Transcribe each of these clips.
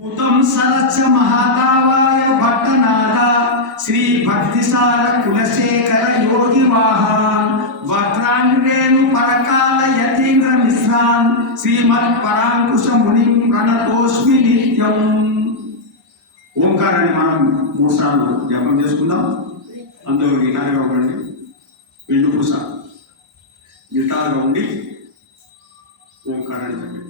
ఉతం సరస్య మహాతావాయ భట్టనాథ శ్రీ భక్తిసార కులశేఖర యోగి వాహన్ వక్రాంగ్రేణు పరకాల యతీంద్ర మిశ్రాన్ శ్రీమత్ పరాంకుశ ముని ప్రణతోస్మి నిత్యం. ఓంకారాన్ని మనం 3 సార్లు జపం చేసుకుందాం. అందరూ గిటారుగా ఉండండి, వెండు పూస గిటారుగా ఉండి ఓంకారాన్ని చెప్పండి.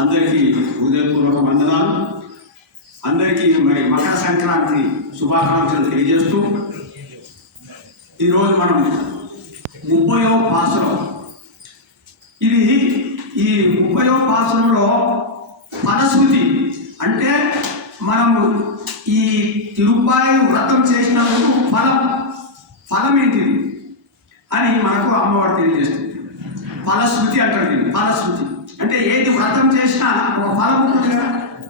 అందరికీ హృదయపూర్వక వందనాలు. అందరికీ మరి మకర సంక్రాంతి శుభాకాంక్షలు తెలియజేస్తూ ఈరోజు మనం 30వ పాసురం. ఇది ఈ 30వ పాసురంలో ఫలశ్రుతి అంటే మనము ఈ తిరుపాయి వ్రతం చేసినందుకు ఫలం ఏంటిది అని మనకు అమ్మవారు తెలియజేస్తుంది. ఫలశ్రుతి అంటారు దీన్ని. ఫలశ్రుతి అంటే ఏది వ్రతం చేసినా ఒక ఫలం ఉంటుంది కదా,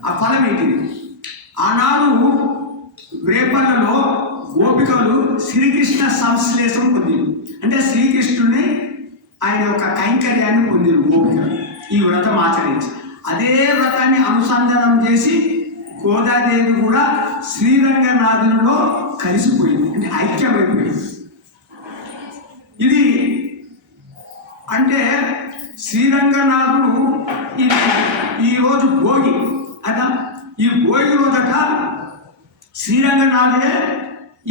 ఆ ఫలం ఏంటిది? ఆనాడు రేపల్లలో గోపికలు శ్రీకృష్ణ సంశ్లేషం పొందిరు. అంటే శ్రీకృష్ణుని ఆయన యొక్క కైంకర్యాన్ని పొందిరు గోపికలు ఈ వ్రతం ఆచరించి. అదే వ్రతాన్ని అనుసంధానం చేసి గోదాదేవి కూడా శ్రీరంగనాథునిలో కలిసిపోయింది, అంటే ఐక్యమైపోయింది. ఇది అంటే శ్రీరంగనాథుడు ఈరోజు భోగి అదా. ఈ భోగి రోజట శ్రీరంగనాథుడే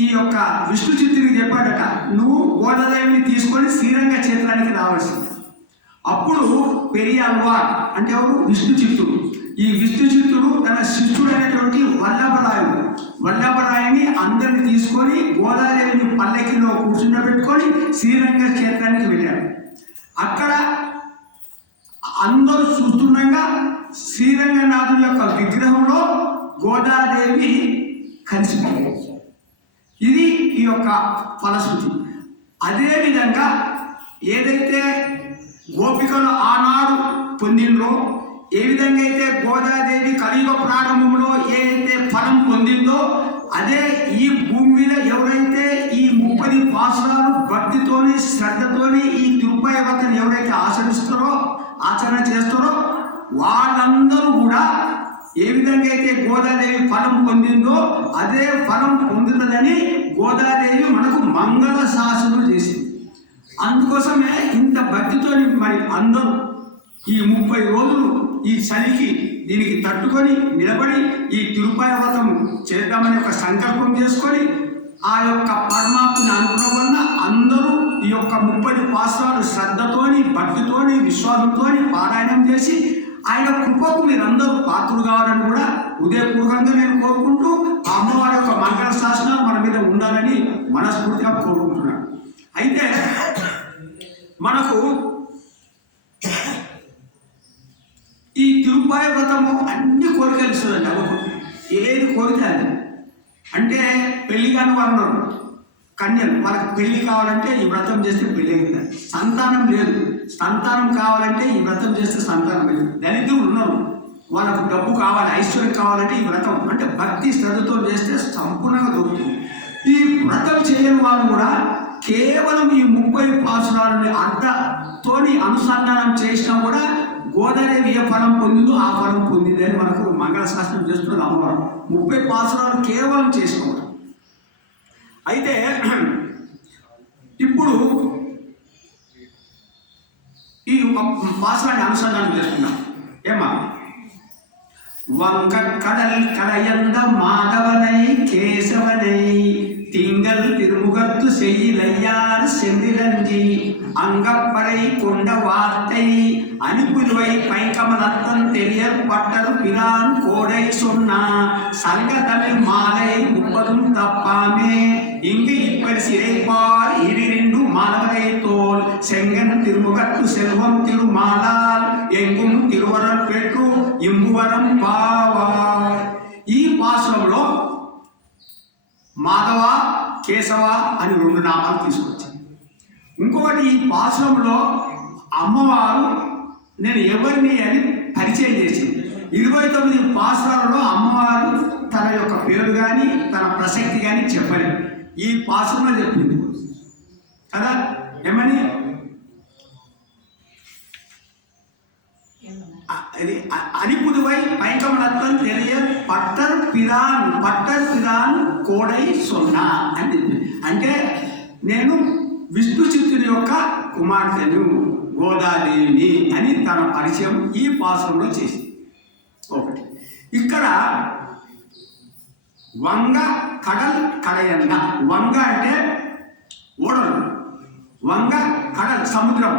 ఈ యొక్క విష్ణు చిత్తునికి చెప్పాడట, నువ్వు గోదాదేవిని తీసుకొని శ్రీరంగ క్షేత్రానికి రావాల్సింది. అప్పుడు పెరియాల్వార్ అంటే ఎవరు? విష్ణు చిత్తుడు. ఈ విష్ణు చిత్తుడు తన శిష్యుడైనటువంటి వల్లభరాయుని అందరిని తీసుకొని గోదాదేవిని పల్లకిలో కూర్చుండబెట్టుకొని శ్రీరంగ క్షేత్రానికి వెళ్ళాడు. అక్కడ అందరూ చూస్తుండగా శ్రీరంగనాథుని యొక్క విగ్రహంలో గోదాదేవి కలిసిపోయింది. ఇది ఈ యొక్క ఫలశ్రుతి. అదేవిధంగా ఏదైతే గోపికలు ఆనాడు పొందిందో, ఏ విధంగా అయితే గోదాదేవి కలియుగ ప్రారంభంలో ఏదైతే ఫలం పొందిందో, అదే ఈ భూమి మీద ఎవరైతే ఈ 30 పాసురాలు భక్తితోని శ్రద్ధతోని ఈ తిరుపతి వ్రతాన్ని ఎవరైతే ఆచరణ చేస్తారో వాళ్ళందరూ కూడా ఏ విధంగా అయితే గోదాదేవి ఫలం పొందిందో అదే ఫలం పొందుతుందని గోదాదేవి మనకు మంగళ శాసనం చేసింది. అందుకోసమే ఇంత భక్తితో మరి అందరూ ఈ 30 రోజులు ఈ చలికి దీనికి తట్టుకొని నిలబడి ఈ తిరుపతి వ్రతం చేద్దామని ఒక సంకల్పం చేసుకొని ఆ యొక్క పరమాత్మని అనుకున్న వల్ల అందరూ ఈ యొక్క 30 పాసురాలు శ్రద్ధతోని భక్తితోని విశ్వాసంతోని పారాయణం చేసి ఆయన కృపకు మీరందరూ పాత్రలు కావాలని కూడా హృదయపూర్వకంగా నేను కోరుకుంటూ ఆ అమ్మవారి యొక్క మంగళ శాసనాలు మన మీద ఉండాలని మనస్ఫూర్తిగా కోరుకుంటున్నాను. అయితే మనకు ఈ తిరుపతి వ్రతము అన్ని కోరికలు ఇస్తుందండి. ఏది కోరిక అది అంటే పెళ్లి కాని వాళ్ళు కన్యలు, వాళ్ళకి పెళ్లి కావాలంటే ఈ వ్రతం చేస్తే పెళ్లి అవుతుంది. సంతానం లేదు, సంతానం కావాలంటే ఈ వ్రతం చేస్తే సంతానం లేదు. దళితులు ఉన్నారు, వాళ్ళకు డబ్బు కావాలి, ఐశ్వర్యం కావాలంటే ఈ వ్రతం అంటే భక్తి శ్రద్ధతో చేస్తే సంపూర్ణంగా దొరుకుతుంది. ఈ వ్రతం చేయని వాళ్ళు కూడా కేవలం ఈ 30 పాసురాలని అర్థతోని అనుసంధానం చేసినా కూడా గోదాదేవి ఏ ఫలం పొందిందో ఆ ఫలం పొందింది అని మనకు మంగళ శాస్త్రం చేస్తున్నది అమ్మవారు. 30 పాసురాలు కేవలం చేసుకోవడం. అయితే ఇప్పుడు ఈ పాసురాన్ని అనుసంధానం చేస్తున్నాం. ఏమా வங்க கடல் கடையந்த மாதவனை கேசவனை திங்கள் திருமுகத்து செய்யிலையார் செந்திரஞ்சி அங்கப்படை கொண்ட வார்த்தை அனுப்புதுவை பைங்கமலத்தன் தெரிய பட்டர் பிரான் கோடை சொன்னா சங்க தமிழ் மாலை 30 தப்பாமே இங்கு இப்படி சிறைப்பார் இடிரிண்டு மாலவரை தோல் செங்கன் திருமுகத்து செல்வம் திருமாலால் எங்கும் తిరువరం పెట్టు ఇంబువరం బావా. ఈ పాశ్రంలో మాధవ కేశవ అని 2 నామాలు తీసుకొచ్చాను. ఇంకొకటి ఈ పాశ్రంలో అమ్మవారు నేను ఎవరిని అని పరిచయం చేసింది. 29 పాశ్రాలలో అమ్మవారు తన యొక్క పేరు కానీ తన ప్రసక్తి కానీ చెప్పలేదు. ఈ పాశ్రంలో చెప్పింది కదా. ఏమని అనిపుదువై పైకమలత్వం తెలియ పట్టర్ పిరాన్ కోడై సొన్నా అని. అంటే నేను విష్ణు చిత్తుని యొక్క కుమార్తెను గోదాదేవిని అని తన పరిచయం ఈ పాశ్రంలో చేసింది. ఒకటి ఇక్కడ వంగ కడల్ కడయన్న. వంగ అంటే ఓడలు, వంగ కడల్ సముద్రం,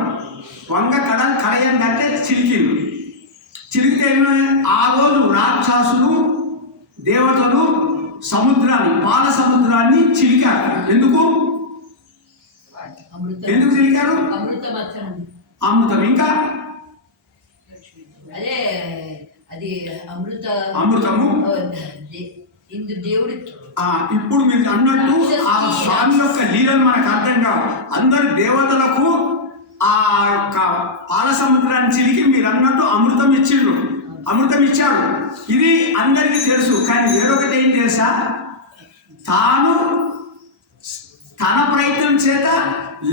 వంగ కడల్ కడయన్న అంటే చిలికిలు. చిలికితే ఆ రోజు రాక్షసులు దేవతలు సముద్రాన్ని పాల సముద్రాన్ని చిలికారు. ఎందుకు చిలికారు? అమృతం. ఇంకా అమృతము. ఇప్పుడు మీరు అన్నట్టు ఆ స్వామి యొక్క లీలలు మనకు అర్థం కావు. అందరు దేవతలకు ఆ యొక్క పాల సముద్రాన్ని చిలికి మీరు అన్నట్టు అమృతం ఇచ్చాడు. ఇది అందరికీ తెలుసు. కానీ వేరొకటి ఏం తెలుసా, తాను తన ప్రయత్నం చేత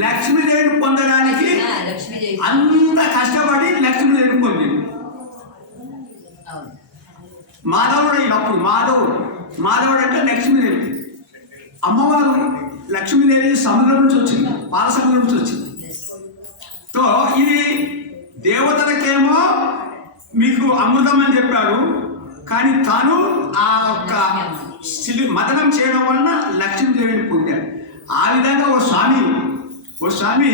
లక్ష్మీదేవిని పొందడానికి అంత కష్టపడి లక్ష్మీదేవిని పొందింది. మాధవుడు అయినప్పుడు మాధవుడు అంటే లక్ష్మీదేవి. అమ్మవారు లక్ష్మీదేవి సముద్రం నుంచి వచ్చింది, పాల సముద్రం నుంచి వచ్చింది. సో ఇది దేవతలకేమో మీకు అమృతం అని చెప్పాడు, కానీ తాను ఆ యొక్క మదనం చేయడం వలన లక్ష్మీదేవిని పొందాడు. ఆ విధంగా ఓ స్వామి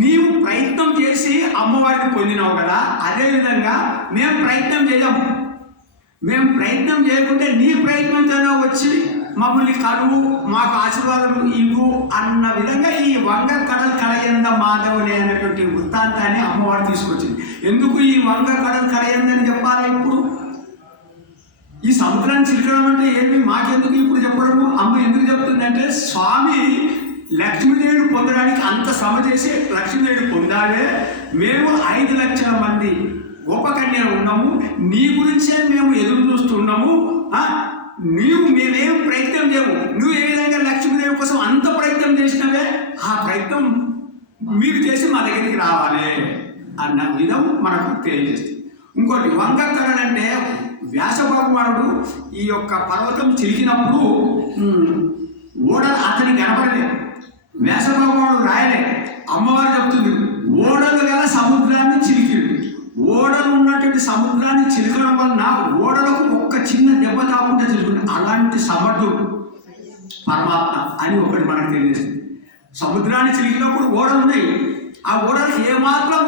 నీవు ప్రయత్నం చేసి అమ్మవారిని పొందినావు కదా, అదేవిధంగా మేము ప్రయత్నం చేయకుంటే నీ ప్రయత్నంతోనే వచ్చి మమ్మల్ని కలువు, మాకు ఆశీర్వాదం ఇవ్వు అన్న విధంగా ఈ వంగ కడల్ కడయంద మాధవుని అనేటువంటి వృత్తాంతాన్ని అమ్మవారు తీసుకొచ్చింది. ఎందుకు ఈ వంగ కడల్ కడయందని చెప్పాలి? ఇప్పుడు ఈ సముద్రాన్ని చిలకడం అంటే ఏమి మాకెందుకు ఇప్పుడు చెప్పడము? అమ్మ ఎందుకు చెప్తుందంటే స్వామి లక్ష్మీదేవిని పొందడానికి అంత శ్రమ చేసి లక్ష్మీదేవిని పొందాలే. మేము 5 లక్షల మంది గోపకన్యలు ఉన్నాము, నీ గురించే మేము ఎదురు చూస్తున్నాము. మేమేం ప్రయత్నం చేయము, నువ్వు ఏ విధంగా లక్ష్మీదేవి కోసం అంత ప్రయత్నం చేసినవే, ఆ ప్రయత్నం మీరు చేసి మా దగ్గరికి రావాలి అన్న విధం మనకు తెలియజేస్తుంది. ఇంకోటి వంగ కడల్ అంటే వ్యాస భగవానుడు ఈ యొక్క పర్వతం చిలికినప్పుడు ఓడలు అతని కనపడలేదు. వ్యాస భగవానుడు రాయలే, అమ్మవారు చెప్తుంది ఓడలు గల సముద్రాన్ని చిలికిడు. ఓడలు ఉన్నటువంటి సముద్రాన్ని చిలకడం వలన ఓడలకు ఒక్క చిన్న దెబ్బ తాకుండా చిలుకుంది. అలాంటి సమర్థుడు పరమాత్మ అని ఒకటి మనకు తెలియజేస్తుంది. సముద్రాన్ని చిలికినప్పుడు ఓడలు ఉన్నాయి, ఆ ఓడలకు ఏమాత్రం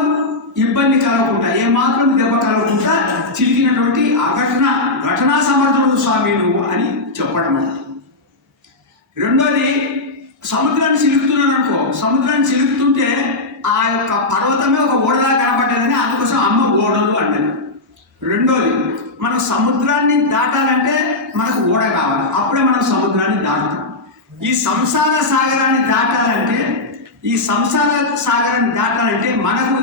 ఇబ్బంది కలగకుండా, ఏమాత్రం దెబ్బ కలగకుండా చిలికినటువంటి ఘటనా సమర్థుడు స్వామి నువ్వు అని చెప్పడం. రెండోది సముద్రాన్ని చిలుకుతున్నాను అనుకో, సముద్రాన్ని చిలుకుతుంటే ఆ యొక్క పర్వతమే ఒక ఓడలా కనబడ్డదని అందుకోసం అమ్మ ఓడలు అంటది. రెండోది మనం సముద్రాన్ని దాటాలంటే మనకు ఓడ కావాలి, అప్పుడే మనం సముద్రాన్ని దాటుతాం. ఈ సంసార సాగరాన్ని దాటాలంటే మనకు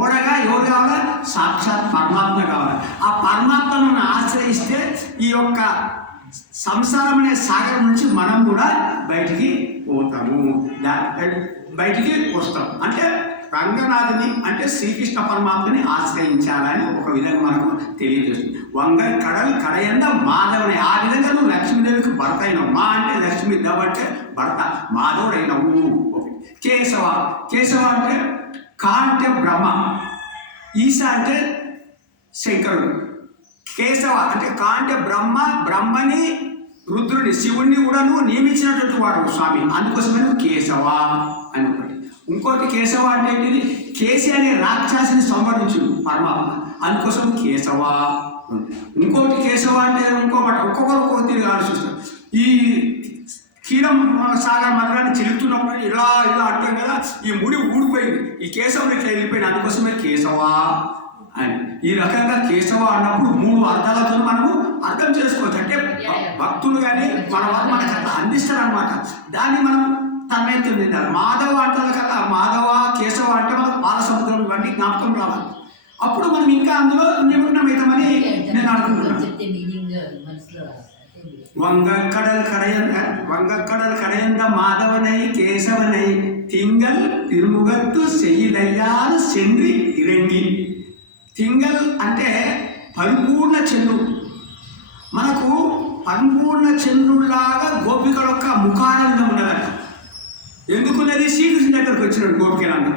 ఓడగా ఎవరు కావాలి? సాక్షాత్ పరమాత్మ కావాలి. ఆ పరమాత్మను ఆశ్రయిస్తే ఈ యొక్క సంసారం అనే సాగరం నుంచి మనం కూడా బయటికి వస్తాం. అంటే రంగనాథుని అంటే శ్రీకృష్ణ పరమాత్మని ఆశ్రయించాలని ఒక విధంగా మనకు తెలియజేస్తుంది. వంగ కడల్ కడయంద మాధవుని. ఆ విధంగా నువ్వు లక్ష్మీదేవికి భర్త అయినావు. మా అంటే లక్ష్మీ దవంటే భర్త, మాధవుడైనవు. కేశవ అంటే కా అంటే బ్రహ్మ, ఈశ అంటే శంకరుడు, కేశవ అంటే కా అంటే బ్రహ్మ, బ్రహ్మని రుద్రుని శివుణ్ణి కూడాను నియమించినటువంటి వాడు స్వామి, అందుకోసమే కేశవ అని ఒకటి. ఇంకోటి కేశవ అంటే ఏంటిది, కేసి అనే రాక్షసిని సంహరించుడు పరమాత్మ, అందుకోసం కేశవ. ఇంకోటి కేశవ అంటే ఇంకోటి ఒక్కొక్కరు తిరిగి ఆలోచిస్తారు. ఈ క్షీరం సాగర్ మందిరాన్ని చెల్లుతున్నప్పుడు ఇలా ఇలా అంటాం కదా, ఈ ముడి ఊడిపోయింది, ఈ కేశవుని ఇట్లా వెళ్ళిపోయింది, అందుకోసమే కేశవ అని. ఈ రకంగా కేశవ అన్నప్పుడు 3 అర్థాలతో మనము అర్థం చేసుకోవచ్చు. అంటే భక్తులు కానీ మనకు అట్లా అందిస్తారు అనమాట. దాన్ని మనం తన్మయత్వం చెందాలి. మాధవ అంటారు కదా, మాధవ కేశవ అంటే మనకు పాల సముద్రం ఇవన్నీ జ్ఞాపకం రావాలి. అప్పుడు మనం ఇంకా అందులో నిమగ్నమవుతామని నేను అనుకుంటున్నాను. வங்கக்கடல் கடையந்த மாதவனை கேசவனை திங்கள் திருமுகத்து செய்யலைయారు சென்றி ఇరంగి. తింగల్ అంటే పరిపూర్ణ చంద్రుడు. మనకు పరిపూర్ణ చంద్రుడిలాగా గోపికల యొక్క ముఖానందం ఉన్నదట. ఎందుకున్నది, శ్రీకృష్ణ దగ్గరకు వచ్చినాడు గోపికలన్న.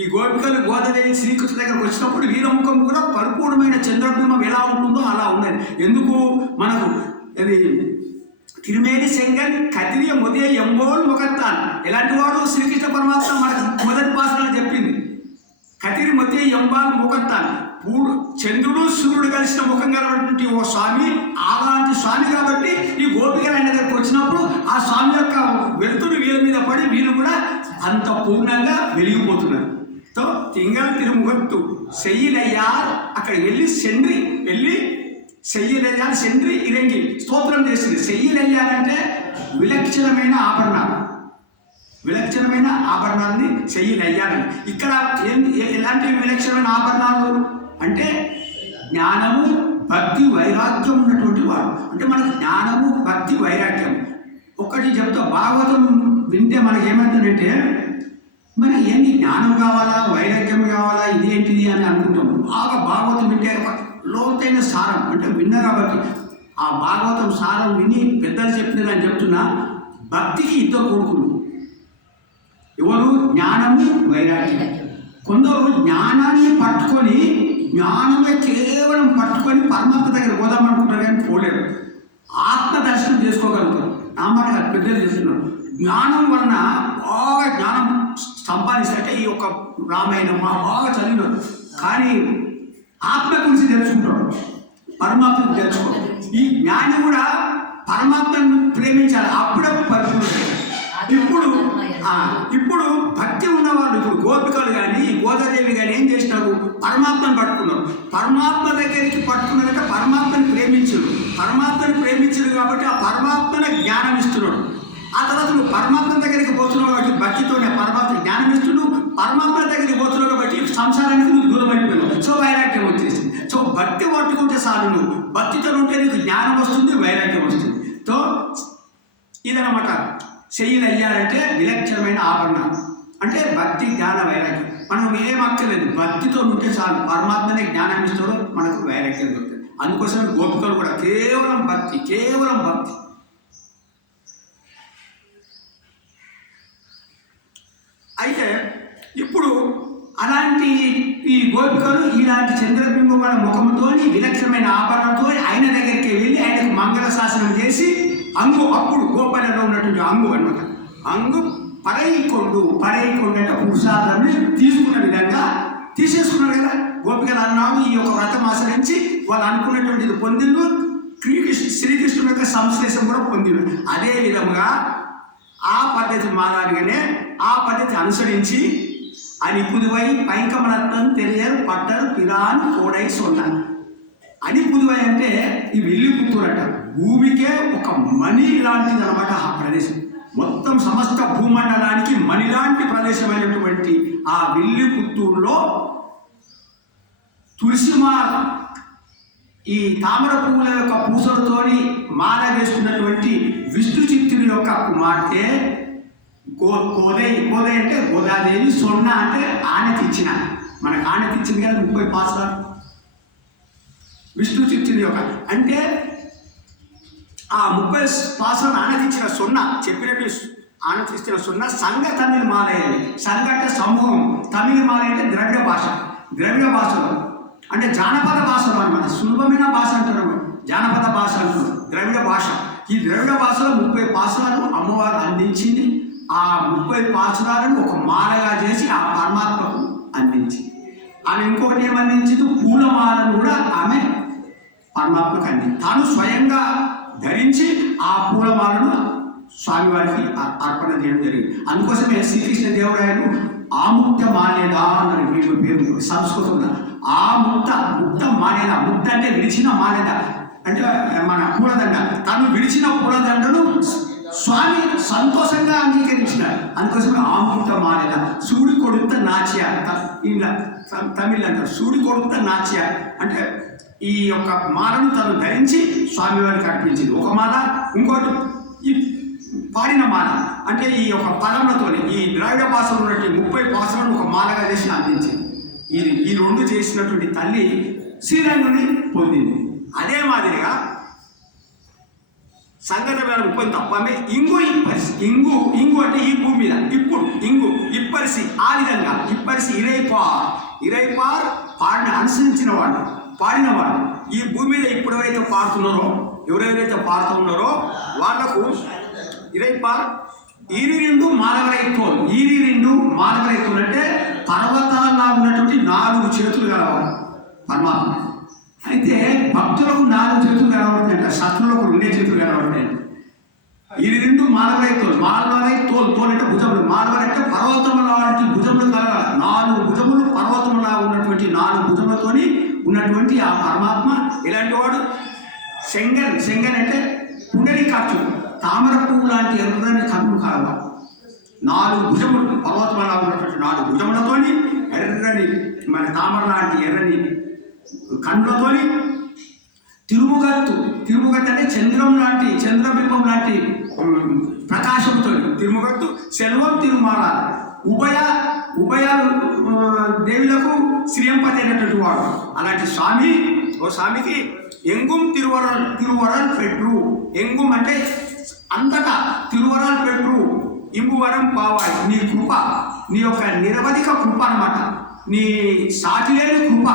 ఈ గోపికలు గోదాదేవి శ్రీకృష్ణ దగ్గరకు వచ్చినప్పుడు వీరముఖం కూడా పరిపూర్ణమైన చంద్రబింబం ఎలా ఉంటుందో అలా ఉన్నది. ఎందుకు, మనకు ఇది తిరుమేని సెంగన్ కతిరియ ముదే ఎంబోల్ ముఖత్తాన్. ఎలాంటి వాడు శ్రీకృష్ణ పరమాత్మ మనకు మొదటి భాషలో చెప్పింది. కతిరి ముదే ఎంబాల్ ముఖత్తాన్, చంద్రుడు సూర్యుడు కలిసిన ముఖం కలిగినటువంటి ఓ స్వామి, అలాంటి స్వామి కాబట్టి ఈ గోపికలు ఆయన దగ్గరకు వచ్చినప్పుడు ఆ స్వామి యొక్క వెలుతురు వీళ్ళ మీద పడి వీళ్ళు కూడా అంత పూర్ణంగా వెలిగిపోతున్నారు. తో తింగల్ తిరుముగత్తు సెయ్యిలయ్యా, అక్కడ వెళ్ళి సెండ్రి వెళ్ళి సెయ్యిలయ్యాలు సెండ్రి ఇరంగి స్తోత్రం చేసింది. సెయ్యిలయ్యాలంటే విలక్షణమైన ఆభరణాలు, విలక్షణమైన ఆభరణాలని సెయ్యిలయ్యాలని. ఇక్కడ ఎలాంటి విలక్షణమైన ఆభరణాలు అంటే జ్ఞానము, భక్తి, వైరాగ్యం ఉన్నటువంటి వాడు. అంటే మనకు జ్ఞానము, భక్తి, వైరాగ్యం. ఒకటి చెప్తా, భాగవతం వింటే మనకి ఏమవుతుందంటే మనకి ఏంటి జ్ఞానం కావాలా, వైరాగ్యం కావాలా, ఇదేంటిది అని అనుకుంటాం. బాగా భాగవతం వింటే లోతైన సారం అంటే విన్నా కాబట్టి ఆ భాగవతం సారం విని పెద్దలు చెప్పినది అని చెప్తున్నా. భక్తికి 2 కొడుకులు ఎవరు, జ్ఞానము, వైరాగ్యం. కొందరు జ్ఞానాన్ని పట్టుకొని జ్ఞానమే కేవలం పట్టుకొని పరమాత్మ దగ్గర పోదామనుకుంటారు కానీ పోలేరు. ఆత్మ దర్శనం చేసుకోగలుగుతారు. నా మాట పెద్దలు చేస్తున్నారు. జ్ఞానం వలన బాగా జ్ఞానం సంపాదిస్తే ఈ యొక్క రామాయణం బాగా చదివినారు, కానీ ఆత్మ గురించి తెలుసుకుంటాడు, పరమాత్మను తెలుసుకోవాలి. ఈ జ్ఞాని కూడా పరమాత్మను ప్రేమించాలి, అప్పుడే పరిపూర్ణ. ఇప్పుడు భక్తి ఉన్నవాళ్ళు, ఇప్పుడు గోపికలు కానీ గోదాదేవి కానీ ఏం చేసినారు, పరమాత్మను పట్టుకున్నారు. పరమాత్మ దగ్గరికి పట్టుకున్నారంటే పరమాత్మని ప్రేమించరు. పరమాత్మని ప్రేమించరు కాబట్టి ఆ పరమాత్మనే జ్ఞానం ఇస్తున్నాడు. ఆ తర్వాత నువ్వు పరమాత్మ దగ్గరికి పోతున్నావు కాబట్టి భక్తితోనే పరమాత్మ జ్ఞానం ఇస్తున్నావు. పరమాత్మ దగ్గరికి పోతున్నావు కాబట్టి సంసారానికి నువ్వు దూరం అయిపోయినావు. సో వైరాగ్యం వచ్చేసింది. సో భక్తి పట్టుకుంటే చాలు, నువ్వు భక్తితో ఉంటే నీకు జ్ఞానం వస్తుంది, వైరాగ్యం వస్తుంది. సో ఇదనమాట. చెయ్యిలు అయ్యారంటే విలక్షణమైన ఆభరణాలు అంటే భక్తి, జ్ఞాన, వైరాగ్యం. మనం ఏం అక్కర్లేదు, భక్తితో ఉంటే చాలు, పరమాత్మనే జ్ఞానం ఇస్తాడు, మనకు వైరాగ్యం దొరుకుతుంది. అందుకోసమే గోపికలు కూడా కేవలం భక్తి, కేవలం భక్తి. అయితే ఇప్పుడు అలాంటి ఈ గోపికలు ఇలాంటి చంద్రబింబమైన ముఖంతో విలక్షణమైన ఆభరణంతో ఆయన దగ్గరికి వెళ్ళి ఆయనకు మంగళ శాసనం చేసి అప్పుడు గోపాలలో ఉన్నటువంటి అంగు అనమాట. అంగు పరైకొండు అంటే పురుషార్థాన్ని తీసుకున్న విధంగా తీసేసుకున్నారు కదా గోపికలు అన్నాడు. ఈ యొక్క వ్రతం ఆచరించి వాళ్ళు అనుకున్నటువంటిది పొందిండు, శ్రీకృష్ణుని యొక్క సంశ్లేషం కూడా పొందిండు. అదే విధముగా ఆ పద్ధతి మాదిరిగానే ఆ పద్ధతి అనుసరించి అని పుదువై పైకమనత్వం తెలియరు పట్టరు పిరాను కోడై సొన్నాను అని. పుదువై అంటే ఈ విల్లి పుత్తూరట, భూమికే ఒక మణి లాంటిది అనమాట ఆ ప్రదేశం. మొత్తం సమస్త భూమండలానికి మణి లాంటి ప్రదేశమైనటువంటి ఆ విల్లి పుత్తూరులో తులసిమాల, ఈ తామర పువ్వుల యొక్క పూసలతోని మాల వేసుకున్నటువంటి విష్ణు చిత్తుని యొక్క కుమార్తె కోదై అంటే గోదాదేవి. సొన్న అంటే ఆనతిచ్చిన, మనకు ఆనతిచ్చింది కదా 30 పాసరాలు. విష్ణు చిత్తుని యొక్క అంటే ఆ 30 పాసరాలు ఆనతిచ్చిన సొన్న చెప్పినట్టు ఆనతిచ్చిన సొన్న సంఘ తమిళ మాలయ్యేది. సంఘ అంటే సమూహం, తమిళ మాల అంటే ద్రవిడ భాష. ద్రవిడ భాషలో అంటే జానపద భాషలో అనమాట, సులభమైన భాష అంటారు, జానపద భాష అంటారు, ద్రవిడ భాష. ఈ ద్రవిడ భాషలో 30 పాసురాలు అమ్మవారు అందించింది. ఆ 30 పాసురాలను ఒక మాలగా చేసి ఆ పరమాత్మకు అందించింది. ఆమె ఇంకొకటి ఏమందించింది, పూలమాలను కూడా ఆమె పరమాత్మకు అందించింది. తాను స్వయంగా ధరించి ఆ పూలమాలను స్వామివారికి అర్పణ చేయడం జరిగింది. అందుకోసమే శ్రీకృష్ణ దేవరాయలు ఆముక్త మాల్యద అని వీళ్ళు పేరు సంస్కృతంలో. ముక్త మాల్యద, ముక్త అంటే విడిచిన మాల్యద అంటే మన పూలదండ. తను విడిచిన పూలదండను స్వామి సంతోషంగా అంగీకరించినారు. అందుకోసమే ఆముక్త మాల్యద. సూడి కొడుత నాచ్య, ఇలా తమిళ్ అంటారు, సూడి కొడుత నాచ్య అంటే ఈ యొక్క మాలను తను ధరించి స్వామివారికి అర్పించింది ఒక మాల. ఇంకోటి ఈ పాడిన మాల అంటే ఈ యొక్క పదములతో ఈ ద్రావిడ భాషలో ఉన్నటువంటి 30 పాసలను ఒక మాలగా చేసి అందించింది. ఈ రెండు చేసినటువంటి తల్లి శ్రీరంగుని పొందింది. అదే మాదిరిగా సంగతమైన 30 తప్పమే ఇంగు ఇప్పరిసి. ఇంగు అంటే ఈ భూమి మీద ఇప్పుడు ఇంగు ఇప్పరిసి. ఆ విధంగా ఇప్పరిసి ఇరైపార్ పాడిన అనుసరించిన వాడు, పాడినవాడు. ఈ భూమి మీద ఇప్పుడు ఎవరైతే పాడుతూ ఉన్నారో వాళ్లకు ఇరైపార్ ఈరి రెండు మానవరైతోలు అంటే పర్వతాల్లో ఉన్నటువంటి 4 చేతులు కలవాలి పరమాత్మ. అయితే భక్తులకు 4 చేతులు కలవడుతాయంట, శత్రువులకు 2 చేతులు కలవడతాయి. ఇది 2 మానవరైతోలు. తోలు అంటే భుజములు. మానవరైతే పర్వతముల వంటి భుజములు కలగాలి. 4 భుజములు పర్వతములా ఉన్నటువంటి 4 భుజములతోని ఉన్నటువంటి ఆ పరమాత్మ ఇలాంటి వాడు. శంగన్ అంటే పుండరీకాక్షుడు, తామర పువ్వు లాంటి ఎర్రని కన్నులు కలవాలి. 4 భుజములు పర్వతములా ఉన్నటువంటి 4 భుజములతోని ఎర్రని మన తామర లాంటి ఎర్రని కన్నులతోని తిరుముగత్తు అంటే చంద్రబింబం లాంటి ప్రకాశంతో తిరుముగత్తు. సెల్వం తిరుమాల ఉభయ దేవులకు శ్రీయంపతి అయినటువంటి వాడు. అలాంటి స్వామికి ఎంగుం తిరువరల్ పెట్రు. ఎంగుం అంటే అంతటా, తిరువరల్ పెట్రు ఇంబువరం పావాయి. నీ కృప, నీ యొక్క నిరవధిక కృప అన్నమాట, నీ సాటిలేని కృప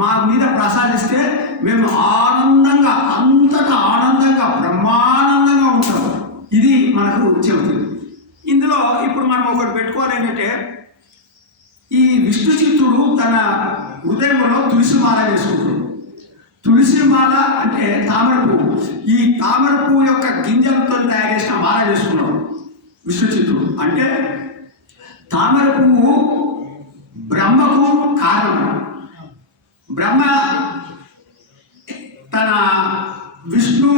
మా మీద ప్రసాదిస్తే మేము ఆనందంగా, అంతటా ఆనందంగా బ్రహ్మానందంగా ఉంటాం. ఇది మనకు చెబుతుంది. ఇందులో ఇప్పుడు మనం ఒకటి పెట్టుకోవాలి ఏంటంటే, ఈ విష్ణు చిత్తుడు తన హృదయంలో తులసిమాల వేసుకుంటాడు. తులసిమాల అంటే తామర పువ్వు. ఈ తామర పువ్వు యొక్క గింజలతో తయారు చేసిన మాల వేసుకున్నాడు విష్ణు చిత్తుడు. అంటే తామర పువ్వు బ్రహ్మకు కారణం. బ్రహ్మ తన విష్ణు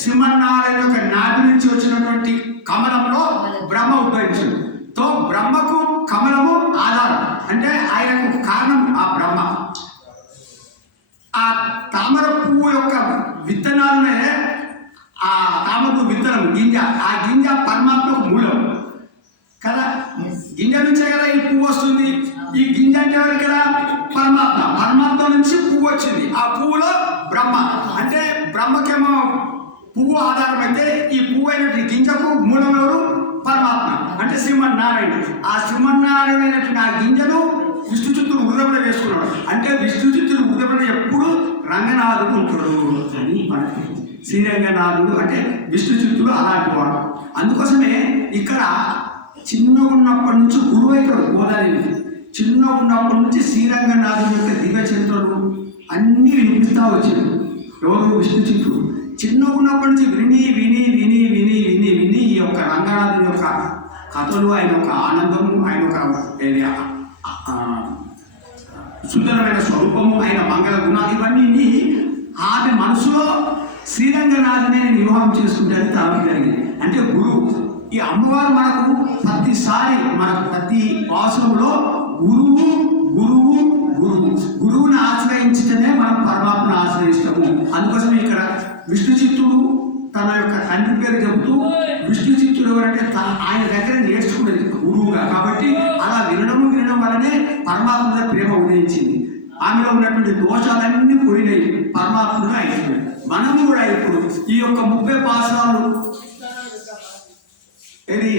సింహనారాయణ యొక్క నాభి నుంచి వచ్చినటువంటి కమలంలో బ్రహ్మ ఉద్భవించాడు. తో బ్రహ్మకు కమలము ఆధారం, అంటే ఆయనకు కారణం ఆ బ్రహ్మ. ఆ తామర పువ్వు యొక్క విత్తనాలనే, ఆ తామర పువ్వు విత్తనం గింజ, ఆ గింజ పరమాత్మకు మూలం కదా. గింజ నుంచే కదా ఈ పువ్వు వస్తుంది. ఈ గింజ అంటే ఎవరు కదా, పరమాత్మ నుంచి పువ్వు వచ్చింది. ఆ పువ్వులో బ్రహ్మ, అంటే బ్రహ్మకేమో పువ్వు ఆధారం అయితే ఈ పువ్వు అయినటువంటి గింజకు మూలం ఎవరు, పరమాత్మ అంటే శ్రీమన్నారాయణ. ఆ శ్రీమన్నారాయణ అయినటువంటి ఆ గింజను విష్ణు చిత్తుడు హృదయంలో వేసుకున్నాడు. అంటే విష్ణు చిత్తుడు హృదయంలో ఎప్పుడు రంగనాథుడు ఉంటాడు అని మనకి. శ్రీరంగనాథుడు అంటే విష్ణు చిత్తుడు అలాంటి వాడు. అందుకోసమే ఇక్కడ చిన్నగా ఉన్నప్పటి నుంచి గురువు అవుతాడు గోదాదేవి. చిన్నగా ఉన్నప్పటి నుంచి శ్రీరంగనాథుని యొక్క దివ్య చరిత్రలు అన్నీ వినిపిస్తూ వచ్చాడు. ఎవరు, విష్ణు చిత్తుడు. చిన్నగా ఉన్నప్పటి నుంచి విని విని విని విని విని విని ఈ యొక్క రంగనాథుని యొక్క కథలు, ఆయన యొక్క ఆనందము, ఆయన యొక్క సుందరమైన స్వరూపము, ఆయన మంగళ గుణాలు ఇవన్నీ ఆమె మనసులో శ్రీరంగనాథుని వివాహం చేసుకుంటే తరం జరిగింది. అంటే గురువు, ఈ అమ్మవారు మనకు ప్రతిసారి మనకు ప్రతి పాసంలో గురువు గురువు గురువు గురువుని ఆశ్రయించితేనే మనం పరమాత్మను ఆశ్రయిస్తాము. అందుకోసం ఇక్కడ విష్ణు చిత్తుడు తన యొక్క తండ్రి పేరు చెబుతూ, విష్ణు చిత్తుడు ఎవరంటే ఆయన దగ్గర నేర్చుకునేది గురువుగా. కాబట్టి అలా వినడం వల్లనే పరమాత్మ మీద ప్రేమ ఉదయించింది. ఆమెలో ఉన్నటువంటి దోషాలన్నీ పోయినాయి, పరమాత్మగా అయిపోయింది. మనము కూడా ఇప్పుడు ఈ యొక్క 30 పాసరాలు ఇది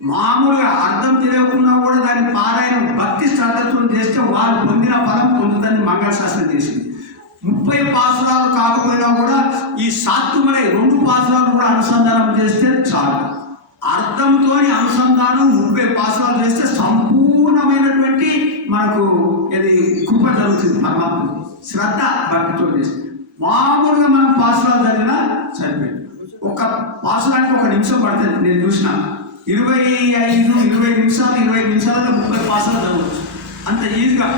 మామూలుగా అర్థం తెలియకుండా కూడా దాని పారాయణం భక్తి శ్రద్ధతో చేస్తే వాళ్ళు పొందిన ఫలం పొందుతుందని మంగళశాస్త్రం చేసింది. 30 పాసురాలు కాకపోయినా కూడా ఈ సాత్తుమలై 2 పాసురాలు కూడా అనుసంధానం చేస్తే చాలు. అర్థంతో అనుసంధానం 30 పాసురాలు చేస్తే సంపూర్ణమైనటువంటి మనకు ఇది కృప జరుగుతుంది. పరమాత్మ శ్రద్ధ భక్తితో చేస్తే మామూలుగా మనం పాసురాలు చదివినా సరిపోయింది. ఒక పాసురానికి 1 నిమిషం పడుతుంది. నేను చూసిన 20 నిమిషాలలో 30 పాసురాలు చదవచ్చు. అంత ఈజీగా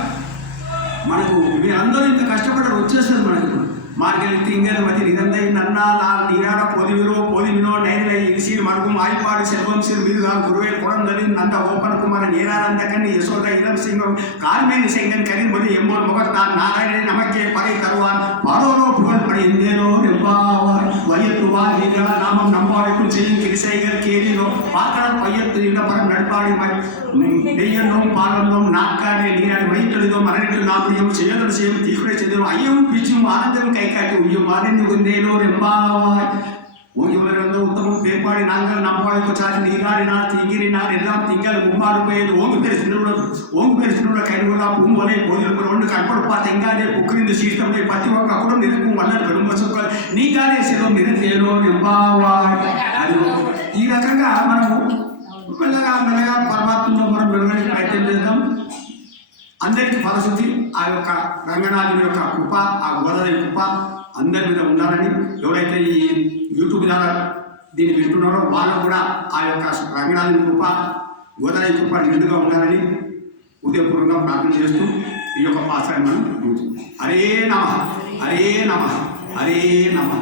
మనకు మీరందరూ ఇంత కష్టపడ్డారు, వచ్చేస్తుంది మనకు. మార్గలి తింగల మధ్య నిరందై నన్నా నీరాడ పొదివినో నైన్లై ఇరిసీరు మడుగు మాయిపాడు సెల్వం సిరు మీదుగా గురువే కొడందలి నంద ఓపన్ కుమార నీరానందకని యశోద ఇలం సింగం కాల్మేని సెంగన్ కరి మొది ఎంబోల్ మొగత్తాన్ నారాయణ నమకే పరి తరువాన్ పాడోలో పుగల్ పడి ఇందేలో రెవ్వావాన్ వయత్తువా నీరా నామం నమ్మాడుకు చెయ్యి కిరిసైగల్ కేరిలో పాకడం పయ్యత్తు ఇళ్ళపరం నడిపాడి నెయ్యన్నోం పాలన్నోం నాట్కాడే నీరాడి వైట్టలిదో మరణిట్టు నామయం చేయదలు చేయం తీకుడే చెందిన అయ్యం పిచ్చి ఆనందం కైకాటి ఉయ్యం వారిని ఉందేలో రెవ్వావాయ్ ஓய்வரந்த உத்தமம் பேர்பாடி நாங்கள் நம்மளுக்கு சாதி நீராடினா தீங்கிரினார் எல்லாம் திங்கள் மும்மாறு போயது ஓங்கு பேர் சின்ன கைவிழா பூங்கொலை போதிருக்கிற ஒன்று கண்படுப்பா தெங்காதே புக்கிரிந்து சீர்த்தமை பத்தி ஒக்க கூட நிற்கும் வல்லர் பெரும் சொற்கள் నీగానే శివం నిరంతేలో నింబావాయ్. అది ఈ రకంగా మనము మెల్లగా పరమాత్మలో మనం మెరుగని ప్రయత్నం చేద్దాం. అందరికీ ఫలశ్రుతి ఆ యొక్క రంగనాథుని యొక్క కృప, ఆ గోదావరి కృప అందరి మీద ఉండాలని, ఎవరైతే ఈ యూట్యూబ్ ద్వారా దీన్ని వింటున్నారో వాళ్ళు కూడా ఆ యొక్క రంగనాథుని కృప, గోదావరి కృప నిండుగా ఉండాలని ఉదయపూర్వకంగా ప్రార్థన చేస్తూ ఈ యొక్క పాఠశాల మనం హరే నమః హరే నమః హరే నమః.